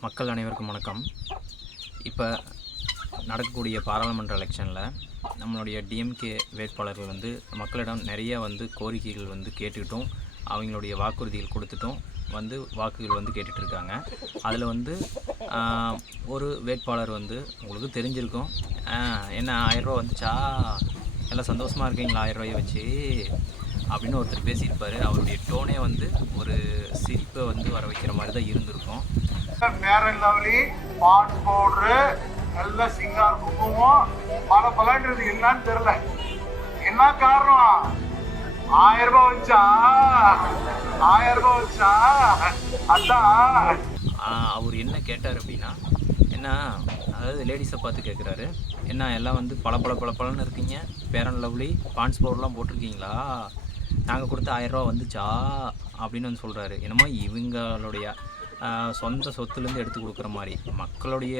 மக்கள் அனைவருக்கும் வணக்கம். இப்போ நடக்கக்கூடிய பாராளுமன்ற எலெக்ஷனில் நம்மளுடைய டிஎம்கே வேட்பாளர்கள் வந்து மக்களிடம் நிறைய வந்து கோரிக்கைகள் வந்து கேட்டுக்கிட்டும். அவங்களுடைய வாக்குறுதிகள் கொடுத்துட்டும். வந்து வாக்குகள் வந்து கேட்டுட்ருக்காங்க அதில் வந்து ஒரு வேட்பாளர் வந்து உங்களுக்கு தெரிஞ்சிருக்கும். ஆஹ், என்ன ஆயிரரூவா வந்துச்சா? எல்லாம் சந்தோஷமாக இருக்கீங்களா? ஆயிரரூவாயை வச்சு அப்படின்னு ஒருத்தர் பேசியிருப்பாரு. அவருடைய டோனே வந்து ஒரு சிரிப்பை வந்து வர வைக்கிற மாதிரி தான் இருந்திருக்கும். ஃபேரன் லவ்லி பாட் பவுடரு நல்ல சிங்கார் குங்குமம் பல பலன்றது என்னன்னு தெரியல. என்ன காரணம்? ஆயிரம் ரூபாய் வச்சா? ஆயிரம் ரூபாய் வச்சா? அதான். அவர் என்ன கேட்டார் அப்படின்னா என்ன அதாவது லேடிஸை பார்த்து கேட்குறாரு என்ன எல்லாம் வந்து பல பல பல பலன்னு இருக்கீங்க? பேரன் லவ்லி பான்ஸ் பவுடர்லாம் போட்டிருக்கீங்களா? நாங்கள் கொடுத்த ஆயிரரூவா வந்துச்சா? அப்படின்னு வந்து சொல்கிறாரு என்னமோ இவங்களுடைய சொந்த சொத்துலேருந்து எடுத்து கொடுக்குற மாதிரி. மக்களுடைய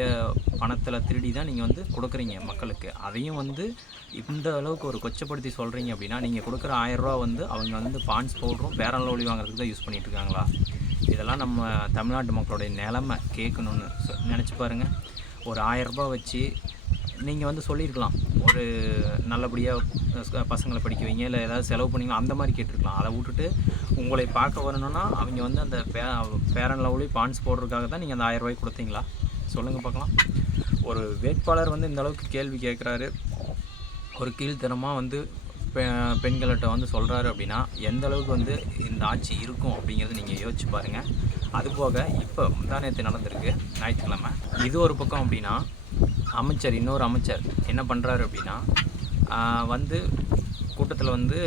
பணத்தில் திருடி தான் நீங்கள் வந்து கொடுக்குறீங்க மக்களுக்கு. அதையும் வந்து இந்த அளவுக்கு ஒரு கொச்சப்படுத்தி சொல்கிறீங்க அப்படின்னா நீங்கள் கொடுக்குற ஆயிரரூவா வந்து அவங்க வந்து பான்ஸ் பவுடரும் பேரன் லவ்லி வாங்குறதுக்கு தான் யூஸ் பண்ணிட்டு இருக்காங்களா இதெல்லாம் நம்ம தமிழ்நாட்டு மக்களுடைய நிலமை கேட்கணுன்னு சொ- நினச்சி பாருங்கள் ஒரு ஆயரரூபா வச்சு நீங்கள் வந்து சொல்லியிருக்கலாம். ஒரு நல்லபடியாக பசங்களை படிக்க வைங்க இல்லை ஏதாவது செலவு பண்ணிங்களா அந்த மாதிரி கேட்டிருக்கலாம். அதை விட்டுட்டு உங்களை பார்க்க வரணும்னா அவங்க வந்து அந்த பே பேரன் லவ்லி பான்ஸ் போடுறதுக்காக தான் நீங்கள் அந்த ஆயிரம் கொடுத்தீங்களா? சொல்லுங்கள் பார்க்கலாம். ஒரு வேட்பாளர் வந்து இந்த அளவுக்கு கேள்வி கேட்குறாரு. ஒரு கீழ்த்தனமாக வந்து பெ பெண்கள்கிட்ட வந்து சொல்கிறாரு அப்படின்னா எந்த அளவுக்கு வந்து இந்த ஆட்சி இருக்கும் அப்படிங்கிறத நீங்கள் யோசிச்சு பாருங்கள் அதுபோக இப்போ முந்தானத்து நடந்திருக்கு ஞாயிற்றுக்கிழமை. இது ஒரு பக்கம் அப்படின்னா அமைச்சர் இன்னொரு அமைச்சர் என்ன பண்ணுறாரு அப்படின்னா வந்து கூட்டத்தில் வந்து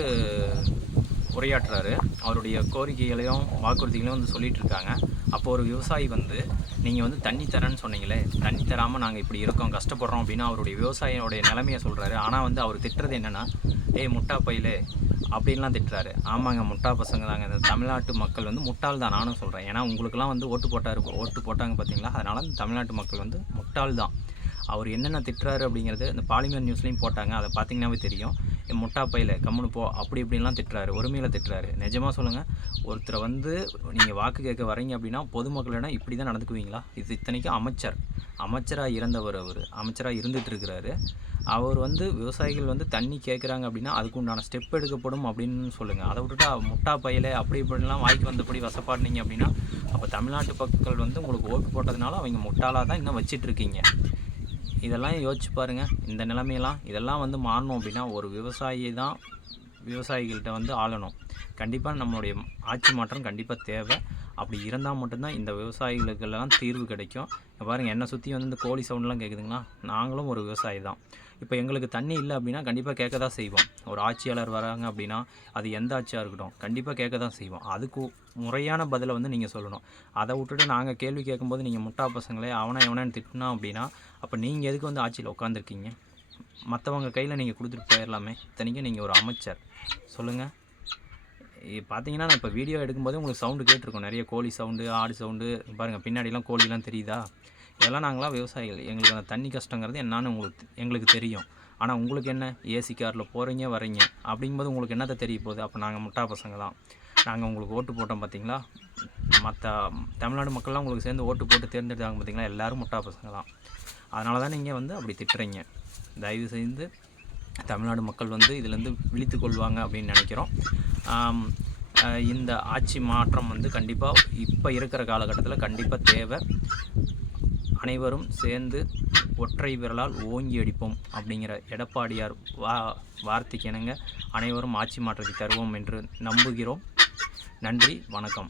உரையாற்றுறாரு. அவருடைய கோரிக்கைகளையும் வாக்குறுதிகளையும் வந்து சொல்லிட்டு இருக்காங்க அப்போ ஒரு விவசாயி வந்து நீங்கள் வந்து தண்ணி தரேன்னு சொன்னீங்களே தண்ணி தராமல் நாங்கள் இப்படி இருக்கோம் கஷ்டப்படுறோம் அப்படின்னு அவருடைய விவசாயியோடைய நிலைமையை சொல்கிறாரு ஆனால் வந்து அவர் திட்டுறது என்னென்னா ஏய் முட்டா பையலே அப்படின்லாம் திட்டுறாரு. ஆமாங்க முட்டா பசங்க தாங்க. இந்த தமிழ்நாட்டு மக்கள் வந்து முட்டாள் தான் நானும் சொல்கிறேன் ஏன்னா உங்களுக்குலாம் வந்து ஓட்டு போட்டாரு ஓட்டு போட்டாங்க பார்த்தீங்களா? அதனால் தமிழ்நாட்டு மக்கள் வந்து முட்டாள் தான். அவர் என்னென்ன திட்டுறாரு அப்படிங்கிறது இந்த பாலிமர் நியூஸ்லேயும் போட்டாங்க. அதை பார்த்தீங்கன்னாவே தெரியும். என் முட்டா பையில கம்முனு போ. அப்படி இப்படின்லாம் திட்டுறாரு. ஒருமையில் திட்டுறாரு. நிஜமாக சொல்லுங்கள் ஒருத்தரை வந்து நீங்கள் வாக்கு கேட்க வரீங்க அப்படின்னா பொதுமக்களிடம் இப்படி தான் நடந்துக்குவீங்களா? இது இத்தனைக்கும் அமைச்சர். அமைச்சராக இறந்தவர் அவர். அமைச்சராக இருந்துகிட்டு இருக்கிறாரு அவர் வந்து விவசாயிகள் வந்து தண்ணி கேட்குறாங்க அப்படின்னா அதுக்கு உண்டான ஸ்டெப் எடுக்கப்படும் அப்படின்னு சொல்லுங்கள் அதை விட்டுட்டு முட்டா பையில அப்படி இப்படிலாம் வாய்க்கு வந்தபடி வசப்பாடினீங்க அப்படின்னா அப்போ தமிழ்நாட்டு மக்கள் வந்து உங்களுக்கு ஓட்டு போட்டதுனால அவங்க முட்டாளாக தான் இன்னும் வச்சிட்ருக்கீங்க இதெல்லாம் யோசிச்சு பாருங்கள் இந்த நிலைமையெல்லாம் இதெல்லாம் வந்து மாறணும் அப்படின்னா ஒரு விவசாயி தான் விவசாயிகள்கிட்ட வந்து ஆளணும். கண்டிப்பாக நம்மளுடைய ஆட்சி மாற்றம் கண்டிப்பாக தேவை. அப்படி இருந்தால் மட்டும்தான் இந்த விவசாயிகளுக்கெல்லாம் தீர்வு கிடைக்கும். பாருங்கள் என்னை சுற்றி வந்து இந்த கோழி சவுண்ட்லாம் கேட்குதுங்களா நாங்களும் ஒரு விவசாயி தான். இப்போ எங்களுக்கு தண்ணி இல்லை அப்படின்னா கண்டிப்பாக கேட்க தான் செய்வோம். ஒரு ஆட்சியாளர் வராங்க அப்படின்னா அது எந்த ஆட்சியாக இருக்கட்டும் கண்டிப்பாக கேட்க தான் செய்வோம். அதுக்கு முறையான பதிலை வந்து நீங்கள் சொல்லணும். அதை விட்டுட்டு நாங்கள் கேள்வி கேட்கும்போது நீங்கள் முட்டா பசங்களே அவனை எவனான்னு திட்டினா அப்படின்னா அப்போ நீங்கள் எதுக்கு வந்து ஆட்சியில் உட்காந்துருக்கீங்க மற்றவங்க கையில் நீங்கள் கொடுத்துட்டு போயிடலாமே இத்தனைக்கும் நீங்கள் ஒரு அமைச்சர். சொல்லுங்கள் பார்த்தீங்கன்னா நான் இப்போ வீடியோ எடுக்கும்போது உங்களுக்கு சவுண்டு கேட்டிருக்கோம். நிறைய கோழி சவுண்டு ஆடு சவுண்டு பாருங்கள் பின்னாடிலாம் கோழிலாம் தெரியுதா? இதெல்லாம் நாங்களாம் விவசாயிகள். எங்களுக்கு அந்த தண்ணி கஷ்டங்கிறது என்னான்னு உங்களுக்கு எங்களுக்கு தெரியும். ஆனால் உங்களுக்கு என்ன? ஏசி காரில் போகிறீங்க வரீங்க அப்படிங்கும்போது உங்களுக்கு என்னத்தை தெரிய போகுது? அப்போ நாங்கள் முட்டா பசங்க தான். நாங்கள் உங்களுக்கு ஓட்டு போட்டோம் பார்த்தீங்களா மற்ற தமிழ்நாடு மக்கள்லாம் உங்களுக்கு சேர்ந்து ஓட்டு போட்டு தேர்ந்தெடுத்தாங்க பார்த்தீங்களா எல்லோரும் முட்டா பசங்க தான். அதனால தான் நீங்கள் வந்து அப்படி திட்டுறீங்க. தயவு செய்து தமிழ்நாடு மக்கள் வந்து இதிலேருந்து விழித்து கொள்வாங்க அப்படின்னு நினைக்கிறோம். இந்த ஆட்சி மாற்றம் வந்து கண்டிப்பாக இப்போ இருக்கிற காலகட்டத்தில் கண்டிப்பாக தேவை. அனைவரும் சேர்ந்து ஒற்றை விரலால் ஓங்கி அடிப்போம் அப்படிங்கிற எடப்பாடியார் வா வார்த்தைக்கு இணங்க அனைவரும் ஆட்சி மாற்றத்தை தருவோம் என்று நம்புகிறோம். நன்றி வணக்கம்.